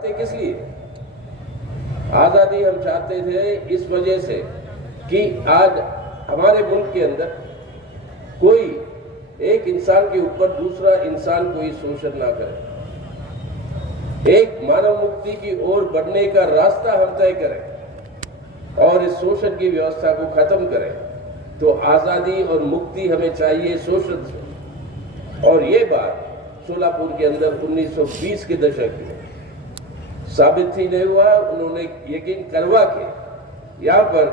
किस लिए आजादी हम चाहते थे? इस वजह से कि आज हमारे मुल्क के अंदर कोई एक इंसान के ऊपर दूसरा इंसान कोई शोषण ना करे, एक मानव मुक्ति की ओर बढ़ने का रास्ता हम तय करें और इस शोषण की व्यवस्था को खत्म करें। तो आजादी और मुक्ति हमें चाहिए शोषण से। और ये बात सोलापुर के अंदर 1920 के दशक में साबित ही नहीं हुआ, उन्होंने यकीन करवा के यहाँ पर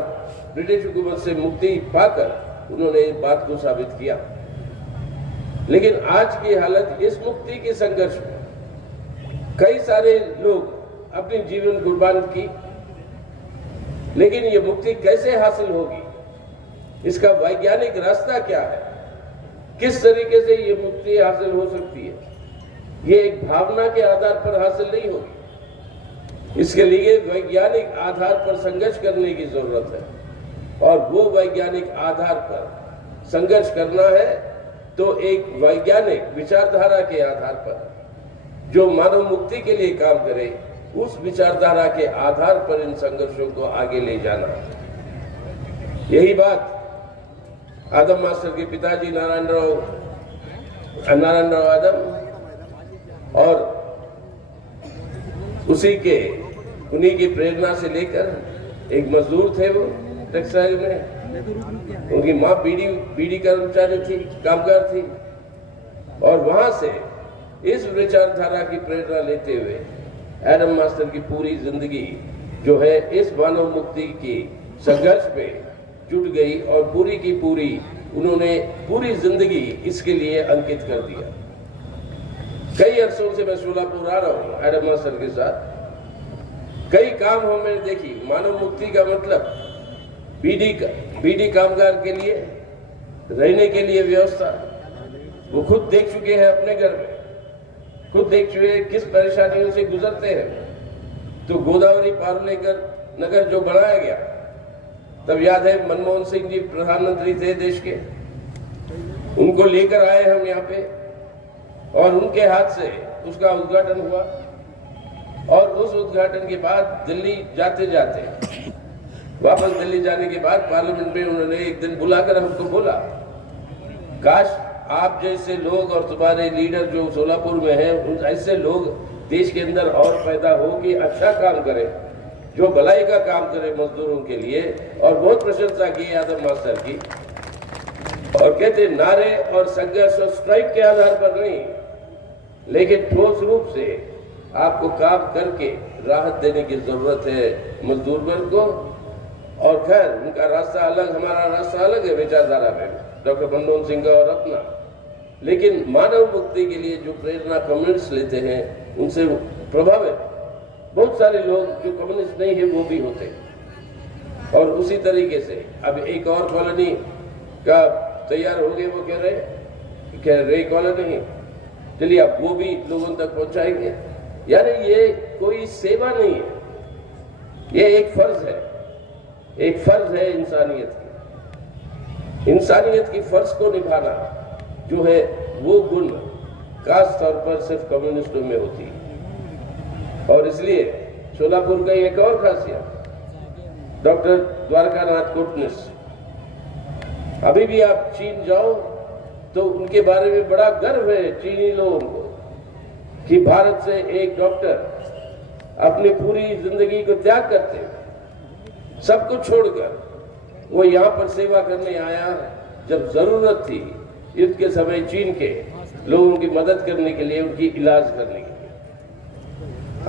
ब्रिटिश हुकूमत से मुक्ति पाकर उन्होंने इस बात को साबित किया। लेकिन आज की हालत, इस मुक्ति के संघर्ष में कई सारे लोग अपने जीवन कुर्बान की, लेकिन ये मुक्ति कैसे हासिल होगी, इसका वैज्ञानिक रास्ता क्या है, किस तरीके से ये मुक्ति हासिल हो सकती है? ये एक भावना के आधार पर हासिल नहीं होगी, इसके लिए वैज्ञानिक आधार पर संघर्ष करने की जरूरत है। और वो वैज्ञानिक आधार पर संघर्ष करना है तो एक वैज्ञानिक विचारधारा के आधार पर जो मानव मुक्ति के लिए काम करे, उस विचारधारा के आधार पर इन संघर्षों को आगे ले जाना। यही बात आदम मास्टर के पिताजी नारायण राव आदम और उन्हीं की प्रेरणा से लेकर एक मजदूर थे, वो टेक्सटाइल में, उनकी माँ बीड़ी कर्मचारी थी, कामगार थी, और वहां से इस विचारधारा की प्रेरणा लेते हुए एडम मास्टर की पूरी जिंदगी जो है इस मानव मुक्ति की संघर्ष में जुट गई और पूरी की पूरी उन्होंने पूरी जिंदगी इसके लिए अंकित कर दिया। कई अरसों से मैं सोलापुर आ रहा हूँ एडम मास्टर के साथ, कई काम हमने देखी। मानव मुक्ति का मतलब बीडी कामगार के लिए रहने के लिए व्यवस्था, वो खुद देख चुके हैं, अपने घर में खुद देख चुके हैं किस परेशानियों से गुजरते हैं। तो गोदावरी पार लेकर नगर जो बनाया गया, तब याद है मनमोहन सिंह जी प्रधानमंत्री थे देश के, उनको लेकर आए हम यहाँ पे और उनके हाथ से उसका उद्घाटन हुआ। और उस उद्घाटन के बाद दिल्ली जाते जाते वापस दिल्ली जाने के बाद पार्लियामेंट में उन्होंने एक दिन बुलाकर हमको बोला, काश आप जैसे लोग और तुम्हारे लीडर जो सोलापुर में हैं, उन ऐसे लोग देश के अंदर और पैदा हो कि अच्छा काम करें, जो भलाई का काम करे मजदूरों के लिए। और बहुत प्रशंसा की आदम मास्टर की, और कहते नारे और संघर्ष और स्ट्राइक के आधार पर नहीं, लेकिन ठोस रूप से आपको काम करके राहत देने की जरूरत है मजदूर वर्ग को। और खैर उनका रास्ता अलग, हमारा रास्ता अलग है विचारधारा में, डॉक्टर मनमोहन सिंह का और अपना। लेकिन मानव मुक्ति के लिए जो प्रेरणा कम्युनिस्ट लेते हैं, उनसे प्रभावित बहुत सारे लोग जो कम्युनिस्ट नहीं है वो भी होते हैं। और उसी तरीके से अब एक और कॉलोनी का तैयार हो गए, वो कह रहे कॉलोनी, चलिए अब वो भी लोगों तक पहुंचाएंगे। यानी ये कोई सेवा नहीं है, ये एक फर्ज है, एक फर्ज है इंसानियत की फर्ज को निभाना जो है, वो गुण खास तौर पर सिर्फ कम्युनिस्टों में होती है। और इसलिए सोलापुर का एक और खासियत, डॉक्टर द्वारकानाथ कोटनिस, अभी भी आप चीन जाओ तो उनके बारे में बड़ा गर्व है चीनी लोगों को कि भारत से एक डॉक्टर अपनी पूरी जिंदगी को त्याग करते हुए सब कुछ छोड़कर वो यहाँ पर सेवा करने आया, जब जरूरत थी युद्ध के समय चीन के लोगों की मदद करने के लिए, उनकी इलाज करने के लिए।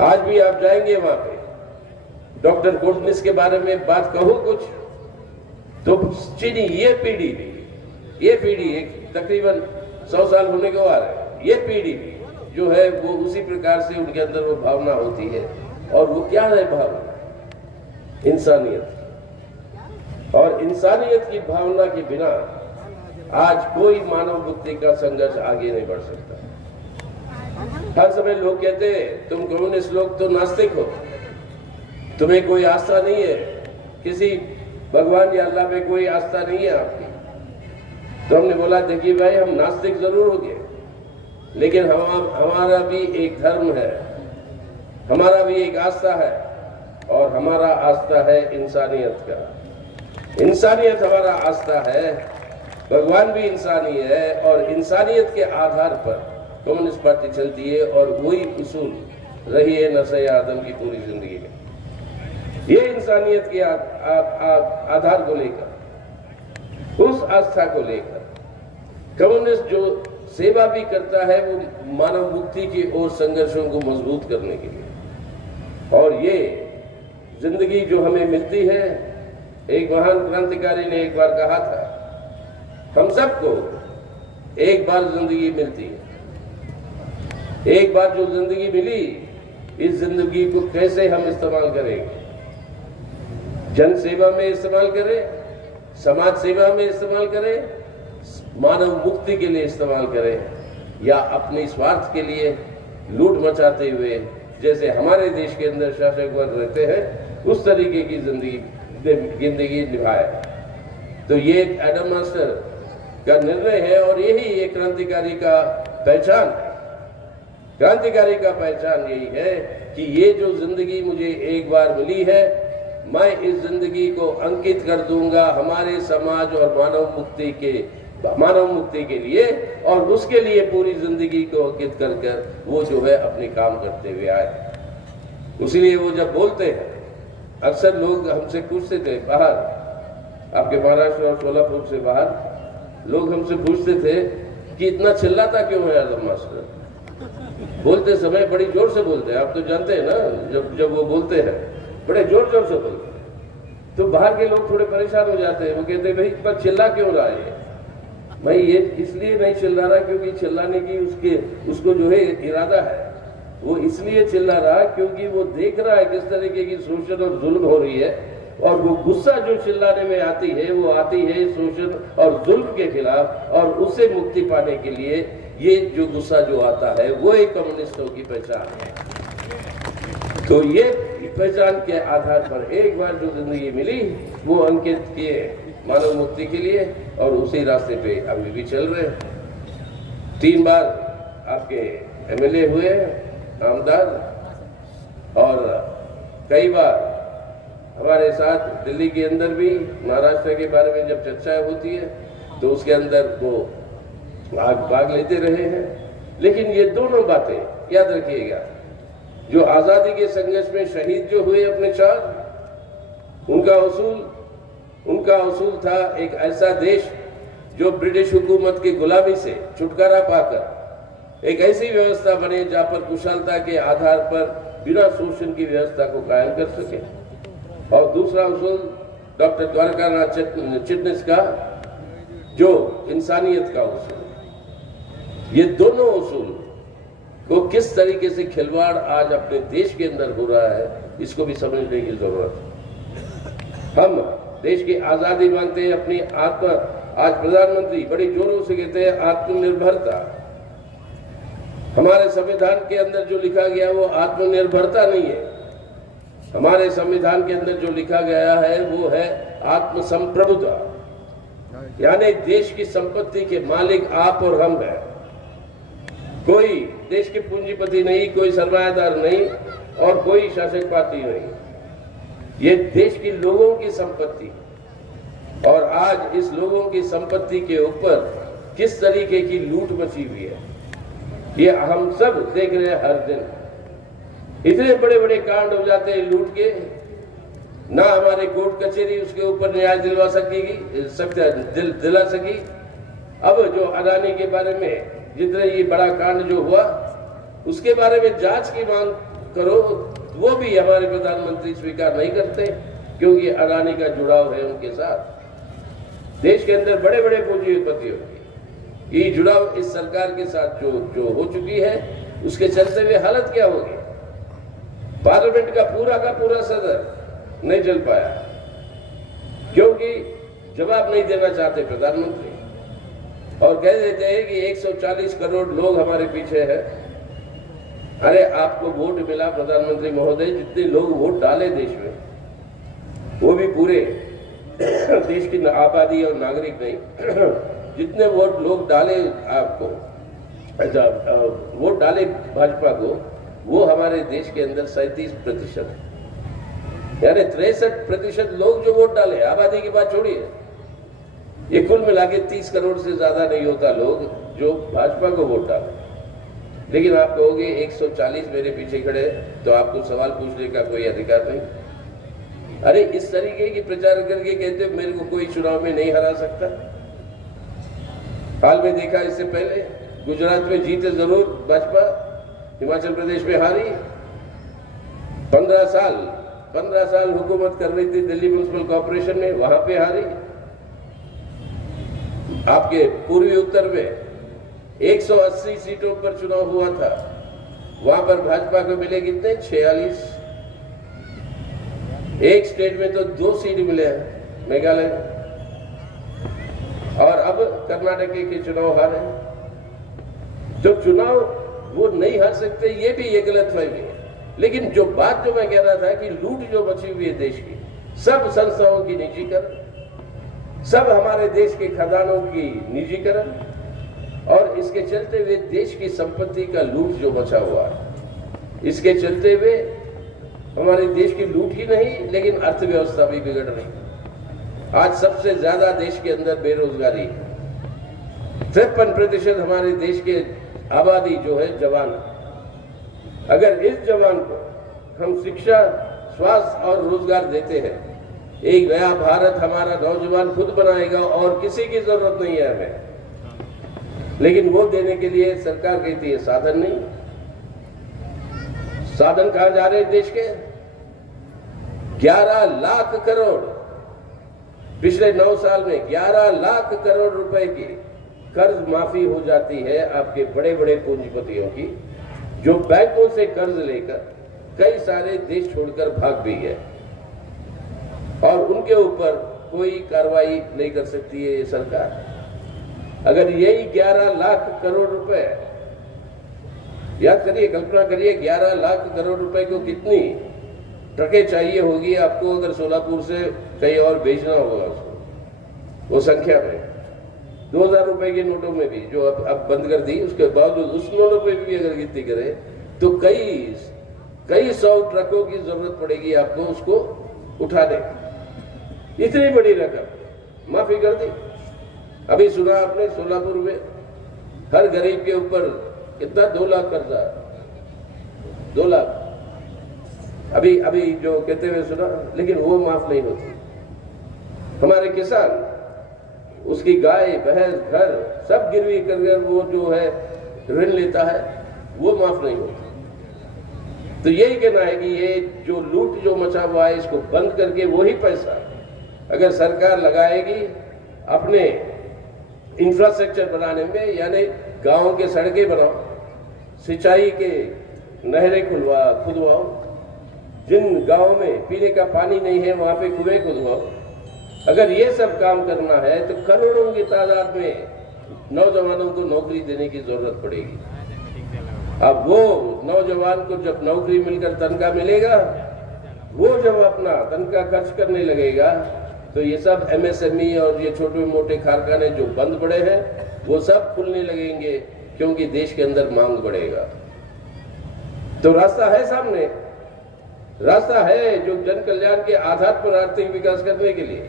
आज भी आप जाएंगे वहां पे, डॉक्टर कोटनिस के बारे में बात कहो कुछ तो चीनी ये पीढ़ी एक तकरीबन 100 साल होने को आ रहा है, ये पीढ़ी भी जो है वो उसी प्रकार से उनके अंदर वो भावना होती है। और वो क्या है भावना? इंसानियत। और इंसानियत की भावना के बिना आज कोई मानव मुक्ति का संघर्ष आगे नहीं बढ़ सकता। हर समय लोग कहते हैं तुम कम्युनिस्ट लोग तो नास्तिक हो, तुम्हें कोई आस्था नहीं है, किसी भगवान या अल्लाह में कोई आस्था नहीं है आपकी। तो हमने बोला देखिए भाई, हम नास्तिक जरूर हो गए, लेकिन हमारा भी एक धर्म है हमारा भी एक आस्था है और हमारा आस्था है इंसानियत का। इंसानियत हमारा आस्था है, भगवान भी इंसानी है और इंसानियत के आधार पर कम्युनिस्ट पार्टी चलती है और वही उसूल रही है नस्ल आदम की पूरी जिंदगी में। ये इंसानियत के आधार को लेकर, उस आस्था को लेकर कम्युनिस्ट जो सेवा भी करता है वो मानव मुक्ति की ओर संघर्षों को मजबूत करने के लिए। और ये जिंदगी जो हमें मिलती है, एक महान क्रांतिकारी ने एक बार कहा था, हम सबको एक बार जिंदगी मिलती है, एक बार जो जिंदगी मिली, इस जिंदगी को कैसे हम इस्तेमाल करेंगे? जन सेवा में इस्तेमाल करें, समाज सेवा में इस्तेमाल करें, मानव मुक्ति के लिए इस्तेमाल करें, या अपने स्वार्थ के लिए लूट मचाते हुए जैसे हमारे देश के अंदर शासक वर्ग रहते हैं उस तरीके की जिंदगी निभाए। तो ये एडम मास्टर का निर्णय है और यही एक क्रांतिकारी का पहचान है। क्रांतिकारी का पहचान यही है कि ये जो जिंदगी मुझे एक बार मिली है, मैं इस जिंदगी को अंकित कर दूंगा हमारे समाज और मानव मुक्ति के लिए, और उसके लिए पूरी जिंदगी को अंकित कर कर वो जो है अपने काम करते हुए आए। इसलिए वो जब बोलते हैं, अक्सर लोग हमसे पूछते थे, बाहर आपके महाराष्ट्र और सोलापुर से बाहर लोग हमसे पूछते थे कि इतना चिल्लाता क्यों है आदम मास्टर? बोलते समय बड़ी जोर से बोलते हैं, आप तो जानते हैं ना, जब वो बोलते हैं बड़े जोर जोर से बोलते हैं, तो बाहर के लोग थोड़े परेशान हो जाते हैं। वो कहते हैं भाई इतना चिल्ला क्यों रहा है? मैं ये इसलिए नहीं चिल्ला रहा क्योंकि चिल्लाने की उसको जो है इरादा है, वो इसलिए चिल्ला रहा क्योंकि वो देख रहा है किस तरीके की शोषण और जुल्म हो रही है, और वो गुस्सा जो चिल्लाने में आती है वो आती है शोषण और जुल्म के खिलाफ, और उससे मुक्ति पाने के लिए ये जो गुस्सा जो आता है वो एक कम्युनिस्टों की पहचान है। तो ये पहचान के आधार पर एक बार जो जिंदगी मिली वो अंकित किए मानव मुक्ति के लिए, और उसी रास्ते पे अभी भी चल रहे हैं। 3 बार आपके एमएलए हुए नामदार, और कई बार हमारे साथ दिल्ली के अंदर भी महाराष्ट्र के बारे में जब चर्चा होती है तो उसके अंदर वो भाग लेते रहे हैं। लेकिन ये दोनों बातें याद रखिएगा, जो आजादी के संघर्ष में शहीद जो हुए अपने 4, उनका उसूल था एक ऐसा देश जो ब्रिटिश हुकूमत की गुलामी से छुटकारा पाकर एक ऐसी व्यवस्था बने जहां पर कुशलता के आधार पर बिना शोषण की व्यवस्था को कायम कर सके। और दूसरा उसूल डॉक्टर द्वारकानाथ चिटनिस का जो इंसानियत का उसूल, ये दोनों उसूल को किस तरीके से खिलवाड़ आज अपने देश के अंदर हो रहा है इसको भी समझने की जरूरत है। हम देश की आजादी मांगते हैं, अपनी आज प्रधानमंत्री बड़ी जोरों से कहते हैं आत्मनिर्भरता। हमारे संविधान के अंदर जो लिखा गया वो आत्मनिर्भरता नहीं है, हमारे संविधान के अंदर जो लिखा गया है वो है आत्मसंप्रभुता, यानी देश की संपत्ति के मालिक आप और हम हैं। कोई देश के पूंजीपति नहीं, कोई सरमायादार नहीं और कोई शासक पार्टी नहीं, ये देश के लोगों की संपत्ति। और आज इस लोगों की संपत्ति के ऊपर किस तरीके की लूट मची हुई है ये हम सब देख रहे हैं हर दिन। इतने बड़े बड़े कांड हो जाते हैं लूट के, ना हमारे कोर्ट कचहरी उसके ऊपर न्याय दिला सकी। अब जो अडानी के बारे में जितने ये बड़ा कांड जो हुआ उसके बारे में जांच की मांग करो, वो भी हमारे प्रधानमंत्री स्वीकार नहीं करते क्योंकि अडानी का जुड़ाव है उनके साथ। देश के अंदर बड़े बड़े पूंजीपतियों की जुड़ाव इस सरकार के साथ जो हो चुकी है, उसके चलते हुए हालत क्या होगी। पार्लियामेंट का पूरा सदन नहीं चल पाया क्योंकि जवाब नहीं देना चाहते प्रधानमंत्री, और कह देते हैं कि 140 करोड़ लोग हमारे पीछे हैं। अरे आपको वोट मिला प्रधानमंत्री महोदय, जितने लोग वोट डाले देश में, वो भी पूरे देश की आबादी और नागरिक नहीं, जितने वोट लोग डाले आपको, वोट डाले भाजपा को, वो हमारे देश के अंदर 37% है, यानी 63% लोग जो वोट डाले। आबादी की बात छोड़िए, ये कुल मिला के 30 करोड़ से ज्यादा नहीं होता लोग जो भाजपा को वोट डाले। लेकिन आप कहोगे 140 मेरे पीछे खड़े, तो आपको सवाल पूछने का कोई अधिकार नहीं। अरे इस तरीके की प्रचार करके कहते मेरे को कोई चुनाव में नहीं हरा सकता। हाल में देखा, इससे पहले गुजरात में जीते जरूर भाजपा, हिमाचल प्रदेश में हारी। 15 साल हुकूमत कर रही थी दिल्ली म्युनिसिपल कॉर्पोरेशन में, वहां पे हारी। आपके पूर्वी उत्तर में 180 सीटों पर चुनाव हुआ था, वहां पर भाजपा को मिले कितने? 46। एक स्टेट में तो 2 सीट मिले हैं, मेघालय। और अब कर्नाटक के चुनाव हारे। जो चुनाव वो नहीं हार सकते, ये भी ये गलतफहमी है। लेकिन जो बात जो मैं कह रहा था कि लूट जो मची हुई है देश की, सब संस्थाओं की निजीकरण, सब हमारे देश के खजानों की निजीकरण, और इसके चलते हुए देश की संपत्ति का लूट जो मचा हुआ है, इसके चलते हुए हमारे देश की लूट ही नहीं, लेकिन अर्थव्यवस्था भी बिगड़ रही है। आज सबसे ज्यादा देश के अंदर बेरोजगारी है। 53% हमारे देश के आबादी जो है जवान। अगर इस जवान को हम शिक्षा, स्वास्थ्य और रोजगार देते हैं, एक नया भारत हमारा नौजवान खुद बनाएगा और किसी की जरूरत नहीं है हमें। लेकिन वो देने के लिए सरकार कहती है साधन नहीं। साधन कहां जा रहे हैं देश के? 11 लाख करोड़, पिछले 9 साल में 11 लाख करोड़ रुपए की कर्ज माफी हो जाती है आपके बड़े बड़े पूंजीपतियों की, जो बैंकों से कर्ज लेकर कई सारे देश छोड़कर भाग भी है, और उनके ऊपर कोई कार्रवाई नहीं कर सकती है ये सरकार। अगर यही 11 लाख करोड़ रुपए, याद करिए, कल्पना करिए, 11 लाख करोड़ रुपए को कितनी ट्रकें चाहिए होगी आपको अगर सोलापुर से कहीं और भेजना होगा उसको, वो संख्या में 2000 रुपए के नोटों में भी जो अब बंद कर दी, उसके बावजूद उस नोटों में भी अगर गिनती करें तो कई 100 ट्रकों की जरूरत पड़ेगी आपको उसको उठाने। इतनी बड़ी रकम माफी कर दी। अभी सुना आपने सोलापुर में हर गरीब के ऊपर कितना 2 लाख कर्जा, 2 लाख अभी जो कहते हुए सुना, लेकिन वो माफ नहीं होती। हमारे किसान, उसकी गाय, भैंस, घर सब गिरवी कर वो जो है ऋण लेता है, वो माफ नहीं होता। तो यही कहना है कि ये जो लूट जो मचा हुआ है, इसको बंद करके वही पैसा अगर सरकार लगाएगी अपने इंफ्रास्ट्रक्चर बनाने में, यानी गांव के सड़कें बनाओ, सिंचाई के नहरें खुदवाओ, जिन गांवों में पीने का पानी नहीं है वहां पे कुएं खुदवाओ। अगर ये सब काम करना है तो करोड़ों की तादाद में नौजवानों को नौकरी देने की जरूरत पड़ेगी। अब वो नौजवान को जब नौकरी मिलकर तनख्वाह मिलेगा, वो जब अपना तनख्वाह खर्च करने लगेगा, तो ये सब MSME और ये छोटे मोटे कारखाने जो बंद पड़े हैं वो सब खुलने लगेंगे, क्योंकि देश के अंदर मांग बढ़ेगा। तो रास्ता है सामने, रास्ता है जो जन कल्याण के आधार पर आर्थिक विकास करने के लिए।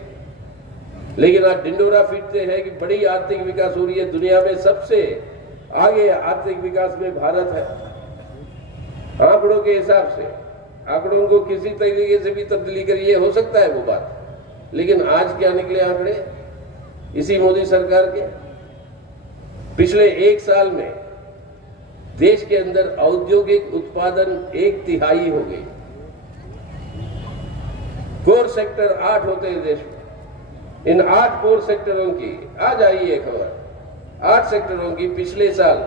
लेकिन आज ढिंडोरा पीटते हैं कि बड़ी आर्थिक विकास हो रही है, दुनिया में सबसे आगे आर्थिक विकास में भारत है आंकड़ों के हिसाब से। आंकड़ों को किसी तरीके से भी तब्दीली करिए, हो सकता है वो बात, लेकिन आज क्या निकले आंकड़े इसी मोदी सरकार के? पिछले 1 साल में देश के अंदर औद्योगिक उत्पादन 1/3 हो गई। कोर सेक्टर 8 होते हैं देश में, इन 8 कोर सेक्टरों की आज आई है खबर, 8 सेक्टरों की पिछले साल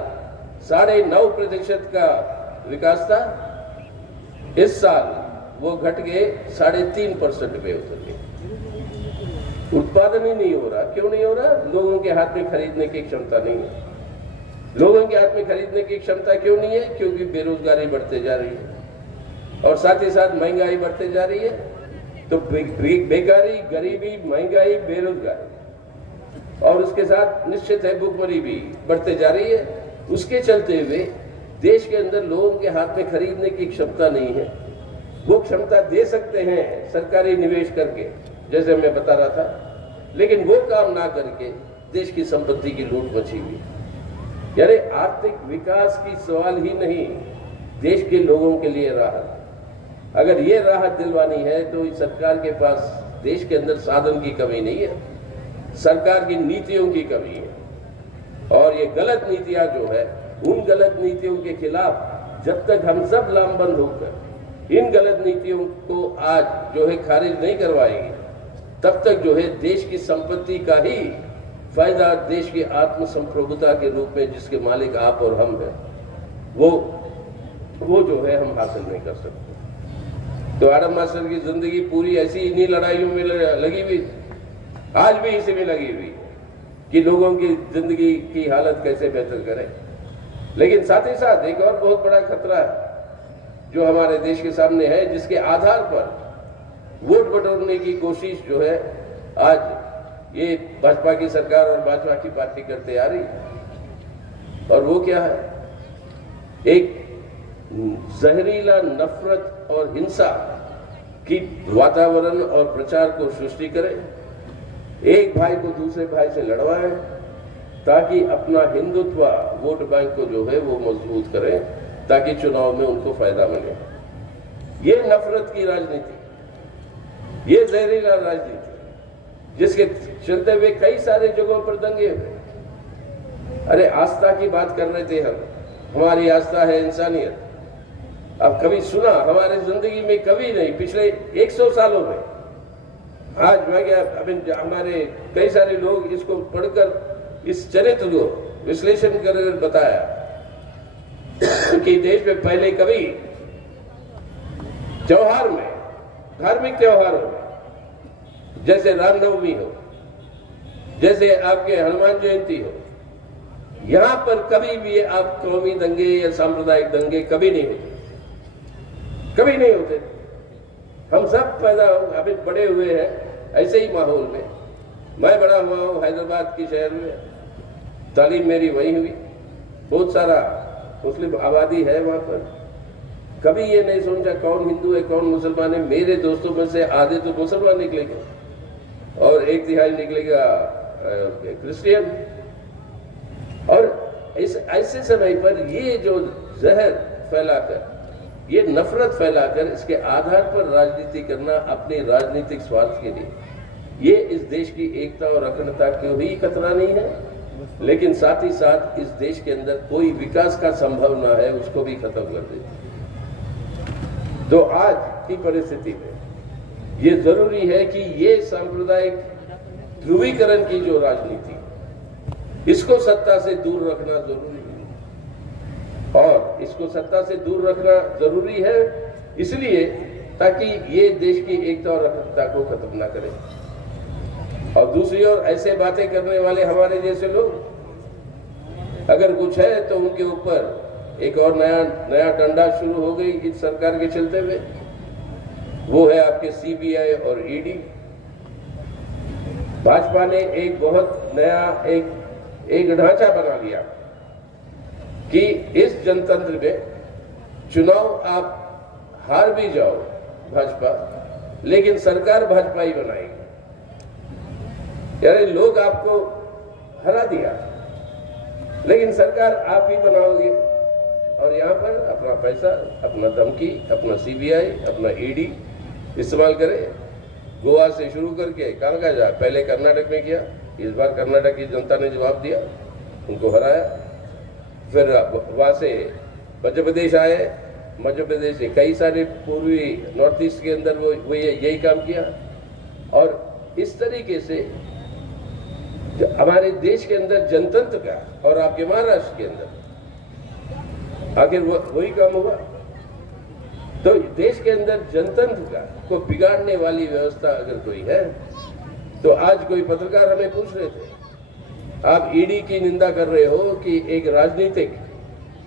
9.5% का विकास था। इस साल वो घट के 3.5% पे उतर गए। उत्पादन ही नहीं हो रहा। क्यों नहीं हो रहा? लोगों के हाथ में खरीदने की क्षमता नहीं है। लोगों के हाथ में खरीदने की क्षमता क्यों नहीं है? क्योंकि बेरोजगारी बढ़ते जा रही है और साथ ही साथ महंगाई बढ़ते जा रही है। तो बेकारी, गरीबी, महंगाई, बेरोजगारी और उसके साथ निश्चित है भुखमरी भी बढ़ते जा रही है। उसके चलते हुए देश के अंदर लोगों के हाथ में खरीदने की क्षमता नहीं है। वो क्षमता दे सकते हैं सरकारी निवेश करके, जैसे मैं बता रहा था, लेकिन वो काम ना करके देश की संपत्ति की लूट मची हुई। यानी आर्थिक विकास की सवाल ही नहीं, देश के लोगों के लिए राहत। अगर ये राहत दिलवानी है तो इस सरकार के पास देश के अंदर साधन की कमी नहीं है, सरकार की नीतियों की कमी है। और ये गलत नीतियां जो है, उन गलत नीतियों के खिलाफ जब तक हम सब लामबंद होकर इन गलत नीतियों को आज जो है खारिज नहीं करवाएंगे, तब तक जो है देश की संपत्ति का ही फायदा देश की आत्मसंप्रभुता के रूप में जिसके मालिक आप और हम हैं, वो जो है हम हासिल नहीं कर सकते। तो आडम मास्टर की जिंदगी पूरी ऐसी इन्हीं लड़ाइयों में लगी हुई, आज भी इसी में लगी हुई कि लोगों की जिंदगी की हालत कैसे बेहतर करें। लेकिन साथ ही साथ एक और बहुत बड़ा खतरा है जो हमारे देश के सामने है, जिसके आधार पर वोट बटोरने की कोशिश जो है आज ये भाजपा की सरकार और भाजपा की पार्टी करते आ रही। और वो क्या है? एक जहरीला नफरत और हिंसा की वातावरण और प्रचार को सृष्टि करें, एक भाई को दूसरे भाई से लड़वाएं ताकि अपना हिंदुत्व वोट बैंक को जो है वो मजबूत करें, ताकि चुनाव में उनको फायदा मिले। ये नफरत की राजनीति, ये जहरीला राजनीति जिसके चलते हुए कई सारे जगहों पर दंगे हुए। अरे आस्था की बात कर रहे थे हम, हमारी आस्था है इंसानियत। अब कभी सुना हमारे जिंदगी में? कभी नहीं। पिछले 100 सालों में आज मैं क्या, अभी हमारे कई सारे लोग इसको पढ़कर इस चरित्र को विश्लेषण कर बताया कि देश में पहले कभी त्योहार में, धार्मिक त्योहारों में, जैसे रामनवमी हो, जैसे आपके हनुमान जयंती हो, यहां पर कभी भी आप कौमी दंगे या सांप्रदायिक दंगे कभी नहीं होते, कभी नहीं होते। हम सब पैदा अभी बड़े हुए हैं ऐसे ही माहौल में। मैं बड़ा हुआ हूं हैदराबाद के शहर में, तालीम मेरी वहीं हुई, बहुत सारा मुस्लिम आबादी है वहां पर। कभी ये नहीं सोचा कौन हिंदू है कौन मुसलमान है। मेरे दोस्तों में से आधे तो मुसलमान निकलेंगे और 1/3 निकलेगा क्रिश्चियन। और इस ऐसे समय पर ये जो जहर फैलाकर, ये नफरत फैलाकर, इसके आधार पर राजनीति करना अपने राजनीतिक स्वार्थ के लिए, ये इस देश की एकता और अखंडता को ही खतरा नहीं है, लेकिन साथ ही साथ इस देश के अंदर कोई विकास का संभव ना है उसको भी खत्म कर देती। तो आज की परिस्थिति में ये जरूरी है कि ये सांप्रदायिक ध्रुवीकरण की जो राजनीति, इसको सत्ता से दूर रखना जरूरी है। और इसको सत्ता से दूर रखना जरूरी है इसलिए ताकि ये देश की एकता और अखंडता को खत्म ना करे। और दूसरी ओर ऐसे बातें करने वाले हमारे जैसे लोग अगर कुछ है तो उनके ऊपर एक और नया डंडा शुरू हो गई इस सरकार के चलते हुए, वो है आपके सीबीआई और ईडी। भाजपा ने एक बहुत नया एक ढांचा बना लिया कि इस जनतंत्र में चुनाव आप हार भी जाओ भाजपा, लेकिन सरकार भाजपा ही बनाएगी। यानी लोग आपको हरा दिया लेकिन सरकार आप ही बनाओगे, और यहाँ पर अपना पैसा, अपना धमकी, अपना सीबीआई, अपना ईडी इस्तेमाल करें। गोवा से शुरू करके कहाँ जा, पहले कर्नाटक में किया, इस बार कर्नाटक की जनता ने जवाब दिया, उनको हराया। फिर वहाँ से मध्य प्रदेश आए, मध्य प्रदेश से कई सारे पूर्वी नॉर्थ ईस्ट के अंदर वो यही काम किया। और इस तरीके से हमारे देश के अंदर जनतंत्र का और आपके महाराष्ट्र के अंदर आखिर वही काम हुआ। तो देश के अंदर जनतंत्र का को बिगाड़ने वाली व्यवस्था अगर कोई है, तो आज कोई पत्रकार हमें पूछ रहे थे, आप ईडी की निंदा कर रहे हो कि एक राजनीतिक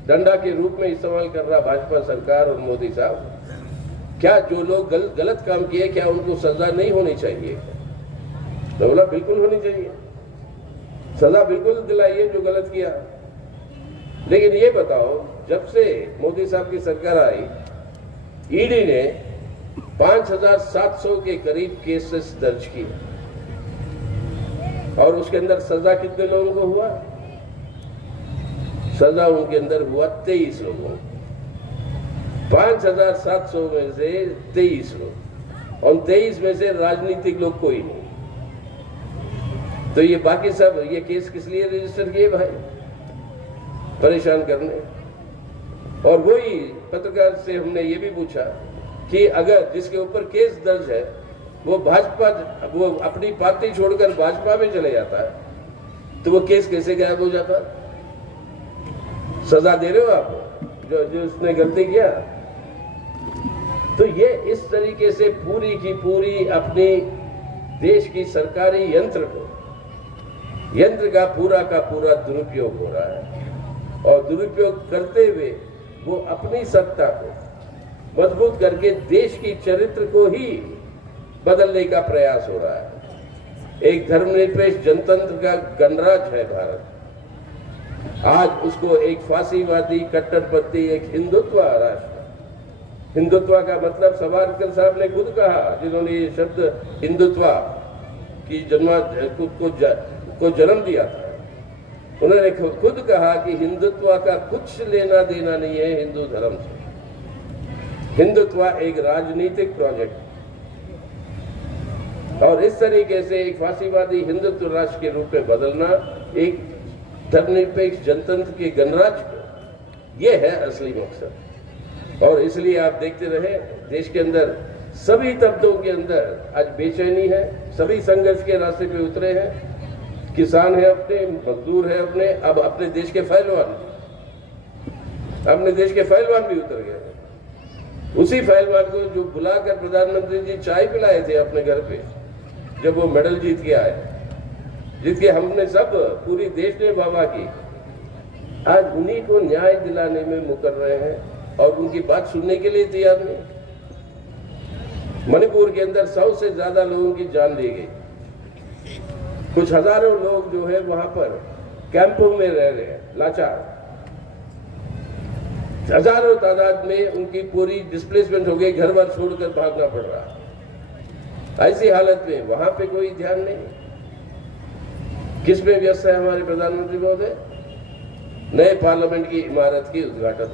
डंडा के रूप में इस्तेमाल कर रहा भाजपा सरकार और मोदी साहब, क्या जो लोग गलत काम किए क्या उनको सजा नहीं होनी चाहिए? तो बोला बिल्कुल होनी चाहिए, सजा बिल्कुल दिलाइए जो गलत किया। लेकिन ये बताओ जब से मोदी साहब की सरकार आई, ईडी ने 5700 के करीब केसेस दर्ज किए और उसके अंदर सजा कितने लोगों को हुआ? सजा उनके अंदर हुआ 23 लोगों को। 5700 में से 23 लोग, और 23 में से राजनीतिक लोग कोई नहीं। तो ये बाकी सब ये केस किस लिए रजिस्टर किए भाई? परेशान करने। और वही पत्रकार से हमने ये भी पूछा कि अगर जिसके ऊपर केस दर्ज है वो भाजपा, वो अपनी पार्टी छोड़कर भाजपा में चले जाता है, तो वो केस कैसे गायब हो जाता? सजा दे रहे हो आप जो उसने गलती किया? तो ये इस तरीके से पूरी की पूरी अपनी देश की सरकारी यंत्र का पूरा दुरुपयोग हो रहा है, और दुरुपयोग करते हुए वो अपनी सत्ता को मजबूत करके देश की चरित्र को ही बदलने का प्रयास हो रहा है। एक धर्मनिरपेक्ष जनतंत्र का गणराज है भारत, आज उसको एक फांसीवादी कट्टरपंथी, एक हिंदुत्व राष्ट्र, हिंदुत्व का मतलब सावरकर साहब ने खुद कहा, जिन्होंने ये शब्द हिंदुत्व की को जन्म दिया था। उन्होंने खुद कहा कि हिंदुत्व का कुछ लेना देना नहीं है हिंदू धर्म से। हिंदुत्व एक राजनीतिक प्रोजेक्ट, और इस तरीके से एक फांसीवादी हिंदुत्व राष्ट्र के रूप में बदलना एक धर्मनिरपेक्ष जनतंत्र के गणराज्य को, यह है असली मकसद। और इसलिए आप देखते रहे देश के अंदर सभी तबकों के अंदर आज बेचैनी है, सभी संघर्ष के रास्ते पे उतरे हैं। किसान है अपने, मजदूर है अपने, अब अपने देश के पहलवान भी उतर गए। उसी पहलवान को जो बुलाकर प्रधानमंत्री जी चाय पिलाए थे अपने घर पे जब वो मेडल जीत के आए, जिसके हमने सब पूरी देश ने वाह की, आज उन्हीं को न्याय दिलाने में मुकर रहे हैं और उनकी बात सुनने के लिए तैयार नहीं। मणिपुर के अंदर 100 से ज्यादा लोगों की जान ली गई, कुछ हजारों लोग जो है वहां पर कैंपों में रह रहे हैं, लाचार, हजारों तादाद में उनकी पूरी डिस्प्लेसमेंट हो गई, घर बार छोड़कर भागना पड़ रहा। ऐसी हालत में वहां पे कोई ध्यान नहीं। किसमें व्यस्त है हमारे प्रधानमंत्री महोदय? नए पार्लियामेंट की इमारत की उद्घाटन।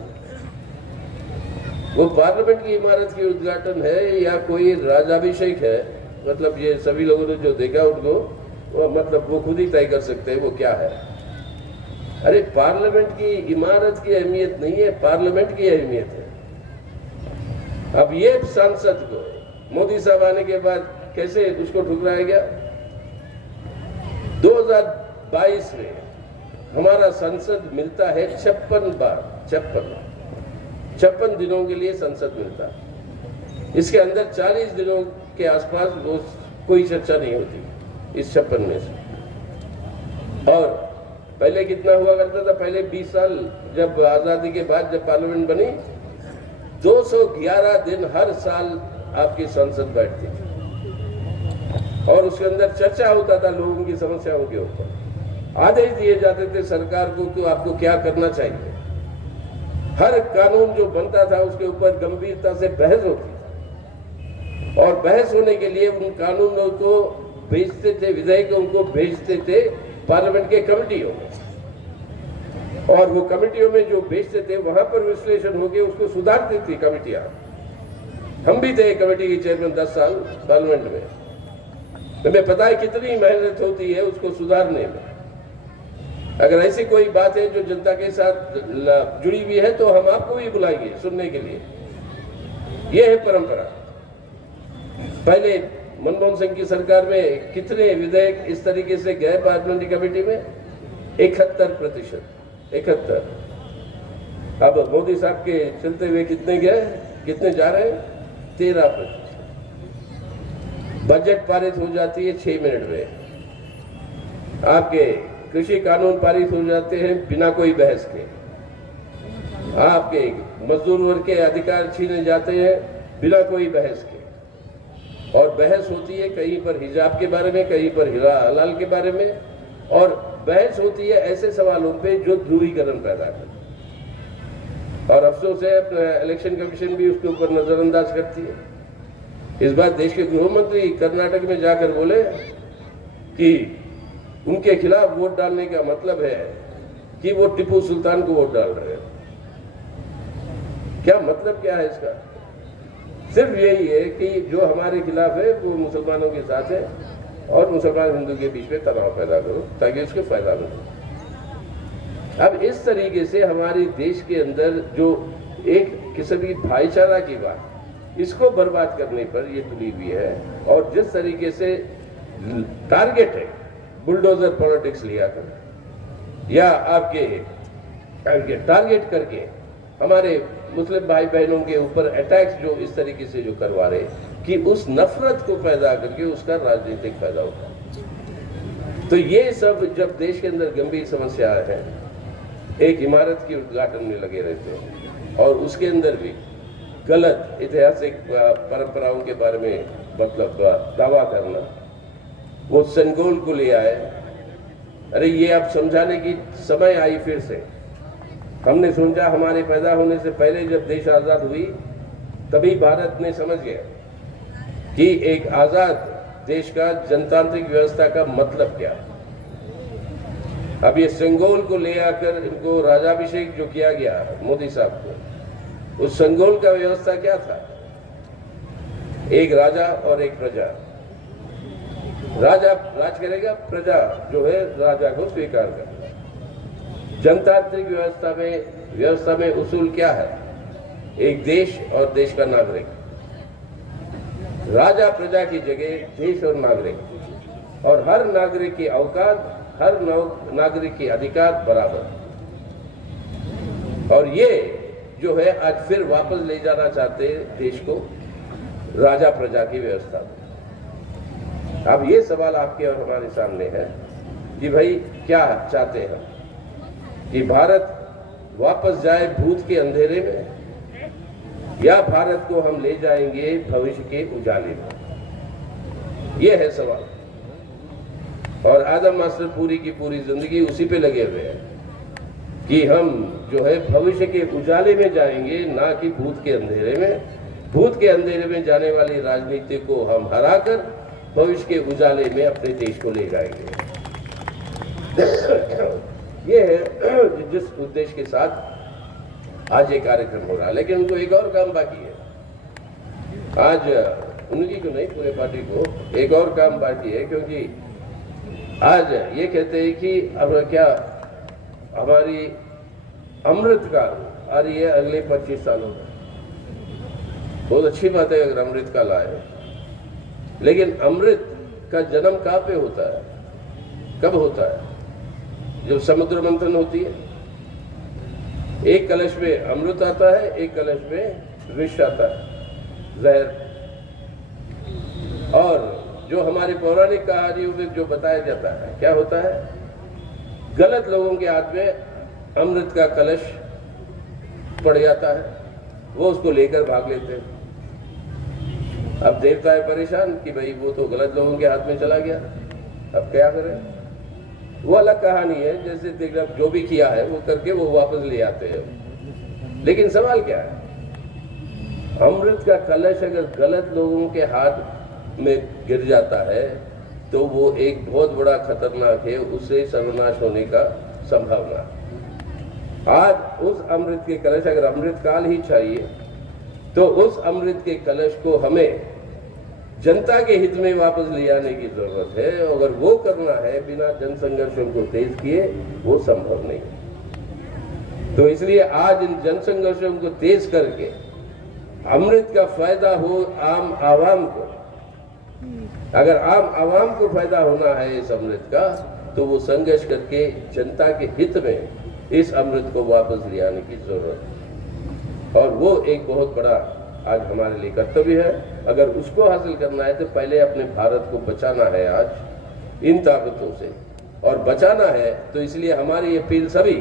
वो पार्लियामेंट की इमारत की उद्घाटन है या कोई राजाभिषेक है? मतलब ये सभी लोगों ने जो देखा उनको मतलब वो खुद ही तय कर सकते हैं वो क्या है। अरे पार्लियामेंट की इमारत की अहमियत नहीं है, पार्लियामेंट की अहमियत है। अब ये सांसद को मोदी साहब आने के बाद कैसे उसको ठुकराया गया? 2022 में हमारा संसद मिलता है 56 बार, 56 दिनों के लिए संसद मिलता है। इसके अंदर 40 दिनों के आसपास वो कोई चर्चा नहीं होती इस 56 में से। और पहले कितना हुआ करता था? पहले 20 साल जब आजादी के बाद जब पार्लियामेंट बनी, 211 दिन हर साल आपकी संसद बैठती थी और उसके अंदर चर्चा होता था लोगों की समस्याओं के ऊपर। आदेश दिए जाते थे सरकार को कि आपको क्या करना चाहिए। हर कानून जो बनता था उसके ऊपर गंभीरता से बहस होती थी, और बहस होने के लिए उन कानूनों को भेजते थे, विधेयकों को भेजते थे पार्लियामेंट के कमेटियों में, और वो कमेटियों में जो भेजते थे वहां पर विश्लेषण होकर उसको सुधारती थी कमेटियां। हम भी थे कमेटी के चेयरमैन 10 साल पार्लियामेंट में, हमें पता है कितनी मेहनत होती है उसको सुधारने में। अगर ऐसी कोई बात है जो जनता के साथ जुड़ी हुई है तो हम आपको भी बुलाएंगे सुनने के लिए। यह है परंपरा। पहले मनमोहन सिंह की सरकार में कितने विधेयक इस तरीके से गए पार्लियामेंट्री कमेटी में? 71%, 71। अब मोदी साहब के चलते हुए कितने गए, कितने जा रहे हैं? 13%। बजट पारित हो जाती है 6 मिनट में। आपके कृषि कानून पारित हो जाते हैं बिना कोई बहस के। आपके मजदूर वर्ग के अधिकार छीने जाते हैं बिना कोई बहस के। और बहस होती है कहीं पर हिजाब के बारे में, कहीं पर हलाल के बारे में, और बहस होती है ऐसे सवालों पे जो ध्रुवीकरण पैदा करते। और अफसोस है इलेक्शन कमीशन भी उसके ऊपर नजरअंदाज करती है। इस बार देश के गृह मंत्री कर्नाटक में जाकर बोले कि उनके खिलाफ वोट डालने का मतलब है कि वो टीपू सुल्तान को वोट डाल रहे हैं। क्या मतलब क्या है इसका? सिर्फ यही है कि जो हमारे खिलाफ है वो मुसलमानों के साथ है और मुसलमान हिंदू के बीच में तनाव पैदा करो ताकि उसको फायदा मिले। अब इस तरीके से हमारे देश के अंदर जो एक किस्म की भाईचारा की बात, इसको बर्बाद करने पर ये तुली हुई है। और जिस तरीके से टारगेट है बुलडोजर पॉलिटिक्स लिया कर या आपके टारगेट करके हमारे मुस्लिम भाई बहनों के ऊपर अटैक्स जो इस तरीके से जो करवा रहे कि उस नफरत को पैदा करके उसका राजनीतिक फायदा होता। तो ये सब जब देश के अंदर गंभीर समस्या है, एक इमारत की उद्घाटन में लगे रहते हैं और उसके अंदर भी गलत ऐतिहासिक परंपराओं के बारे में मतलब दावा करना, वो संगोल को ले आए। अरे ये अब समझाने की समय आई फिर से। हमने सोचा हमारे पैदा होने से पहले जब देश आजाद हुई तभी भारत ने समझ गया कि एक आजाद देश का जनतांत्रिक व्यवस्था का मतलब क्या है। अब ये संगोल को ले आकर इनको राजाभिषेक जो किया गया मोदी साहब को, उस संगोल का व्यवस्था क्या था? एक राजा और एक प्रजा। राजा राज करेगा, प्रजा जो है राजा को स्वीकार करेगा। जनतांत्रिक व्यवस्था में उसूल क्या है? एक देश और देश का नागरिक। राजा प्रजा की जगह देश और नागरिक, और हर नागरिक की औकात, हर नागरिक के अधिकार बराबर। और ये जो है आज फिर वापस ले जाना चाहते हैं देश को राजा प्रजा की व्यवस्था में। अब ये सवाल आपके और हमारे सामने है कि भाई क्या चाहते हैं कि भारत वापस जाए भूत के अंधेरे में या भारत को हम ले जाएंगे भविष्य के उजाले में? यह है सवाल। और आदम मास्टर पूरी की पूरी जिंदगी उसी पे लगे हुए हैं कि हम जो है भविष्य के उजाले में जाएंगे, ना कि भूत के अंधेरे में। भूत के अंधेरे में जाने वाली राजनीति को हम हराकर भविष्य के उजाले में अपने देश को ले जाएंगे। ये है जिस उद्देश्य के साथ आज ये कार्यक्रम हो रहा है। लेकिन उनको एक और काम बाकी है। आज उनकी को नहीं, पूरे पार्टी को एक और काम बाकी है, क्योंकि आज ये कहते हैं कि अब क्या हमारी अमृतकाल आ रही है अगले 25 सालों में। बहुत अच्छी बात है अगर अमृतकाल आए, लेकिन अमृत का जन्म कहाँ पे होता है, कब होता है? जब समुद्र मंथन होती है। एक कलश में अमृत आता है, एक कलश में विष आता है, जहर। और जो हमारे पौराणिक कहानियों में जो बताया जाता है, क्या होता है? गलत लोगों के हाथ में अमृत का कलश पड़ जाता है, वो उसको लेकर भाग लेते हैं। अब देवता है परेशान कि भाई वो तो गलत लोगों के हाथ में चला गया, अब क्या करें? वो अलग कहानी है। जैसे जो भी किया है वो करके वो वापस ले आते हैं। लेकिन सवाल क्या है? अमृत का कलश अगर गलत लोगों के हाथ में गिर जाता है तो वो एक बहुत बड़ा खतरनाक है, उससे सर्वनाश होने का संभावना। आज उस अमृत के कलश, अगर अमृत काल ही चाहिए तो उस अमृत के कलश को हमें जनता के हित में वापस ले आने की जरूरत है। अगर वो करना है बिना जन संघर्षों को तेज किए, वो संभव नहीं है। तो इसलिए आज इन जन संघर्षों को तेज करके अमृत का फायदा हो आम आवाम को। अगर आम आवाम को फायदा होना है इस अमृत का, तो वो संघर्ष करके जनता के हित में इस अमृत को वापस ले आने की जरूरत है। और वो एक बहुत बड़ा आज हमारे लिए कर्तव्य है। अगर उसको हासिल करना है तो पहले अपने भारत को बचाना है आज इन ताकतों से, और बचाना है तो इसलिए हमारी अपील सभी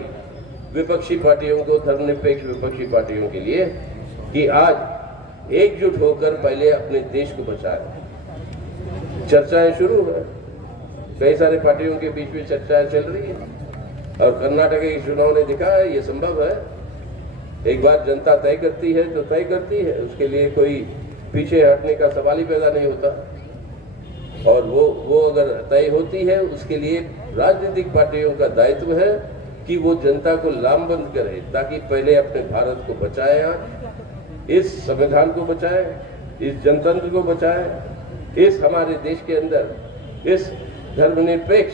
विपक्षी पार्टियों को, धर्मनिरपेक्ष विपक्षी पार्टियों के लिए, कि आज एकजुट होकर पहले अपने देश को बचाएं। चर्चाएं शुरू है, कई सारे पार्टियों के बीच में चर्चाएं चल रही है, और कर्नाटक के चुनाव ने दिखा है ये संभव है एक बार जनता तय करती है तो तय करती है, उसके लिए कोई पीछे हटने का सवाल ही पैदा नहीं होता। और वो अगर तय होती है, उसके लिए राजनीतिक पार्टियों का दायित्व है कि वो जनता को लामबंद करे, ताकि पहले अपने भारत को बचाए, इस संविधान को बचाए, इस जनतंत्र को बचाए, इस हमारे देश के अंदर इस धर्मनिरपेक्ष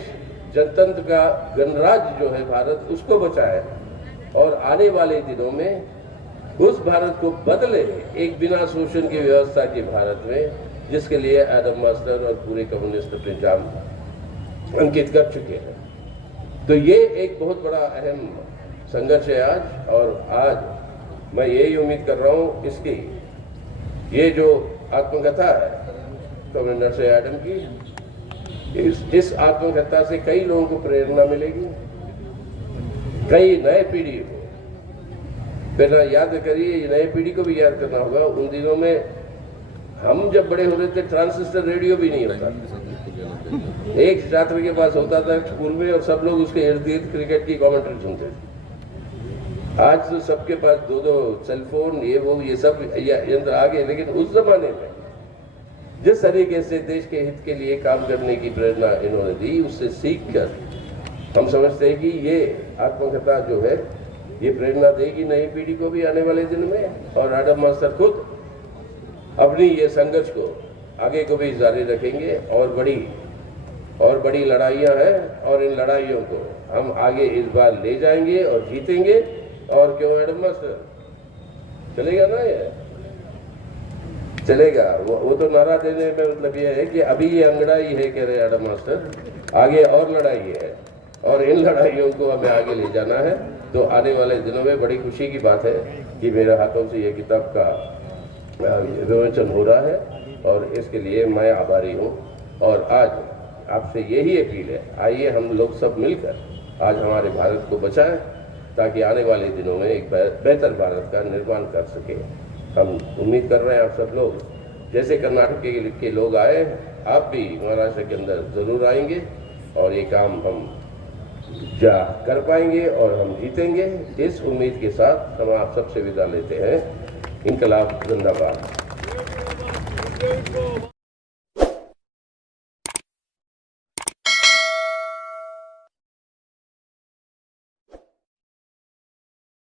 जनतंत्र का गणराज्य जो है भारत, उसको बचाए और आने वाले दिनों में उस भारत को बदले एक बिना शोषण की व्यवस्था के भारत में, जिसके लिए एडम मास्टर और पूरे कम्युनिस्ट अपने जान अंकित कर चुके हैं। तो ये एक बहुत बड़ा अहम संघर्ष है आज। और आज मैं यही उम्मीद कर रहा हूँ, इसकी ये जो आत्मकथा है कम्युनिस्ट से एडम की, इस आत्मकथा से कई लोगों को प्रेरणा मिलेगी, कई नए पीढ़ी को प्रेरणा। याद करिए, नए पीढ़ी को भी याद करना होगा, उन दिनों में हम जब बड़े हो रहे थे ट्रांसिस्टर रेडियो भी नहीं होता। एक छात्र के पास होता था स्कूल में और सब लोग उसके इर्द गिर्द क्रिकेट की कमेंट्री सुनते थे। आज तो सबके पास दो दो सेलफोन, ये सब यंत्र आ गए। लेकिन उस जमाने में जिस तरीके से देश के हित के लिए काम करने की प्रेरणा इन्होंने दी, उससे सीखकर हम समझते हैं कि ये आत्मकथा जो है ये प्रेरणा देगी नई पीढ़ी को भी आने वाले दिन में। और एडम मास्टर खुद अपनी ये संघर्ष को आगे को भी जारी रखेंगे। और बड़ी लड़ाइयाँ हैं और इन लड़ाइयों को हम आगे इस बार ले जाएंगे और जीतेंगे। और क्यों एडम मास्टर चलेगा ना, ये चलेगा। वो तो नारा देने में मतलब ये है कि अभी ये अंगड़ाई है, कह रहे एडम मास्टर, आगे और लड़ाई है और इन लड़ाइयों को हमें आगे ले जाना है। तो आने वाले दिनों में बड़ी खुशी की बात है कि मेरे हाथों से ये किताब का विमोचन हो रहा है और इसके लिए मैं आभारी हूँ। और आज आपसे यही अपील है, आइए हम लोग सब मिलकर आज हमारे भारत को बचाएं, ताकि आने वाले दिनों में एक बेहतर भारत का निर्माण कर सके। हम उम्मीद कर रहे हैं आप सब लोग, जैसे कर्नाटक के लोग आए, आप भी महाराष्ट्र के अंदर जरूर आएंगे और ये काम हम कर पाएंगे और हम जीतेंगे। इस उम्मीद के साथ हम आप सबसे विदा लेते हैं। इनकलाब जिंदाबाद।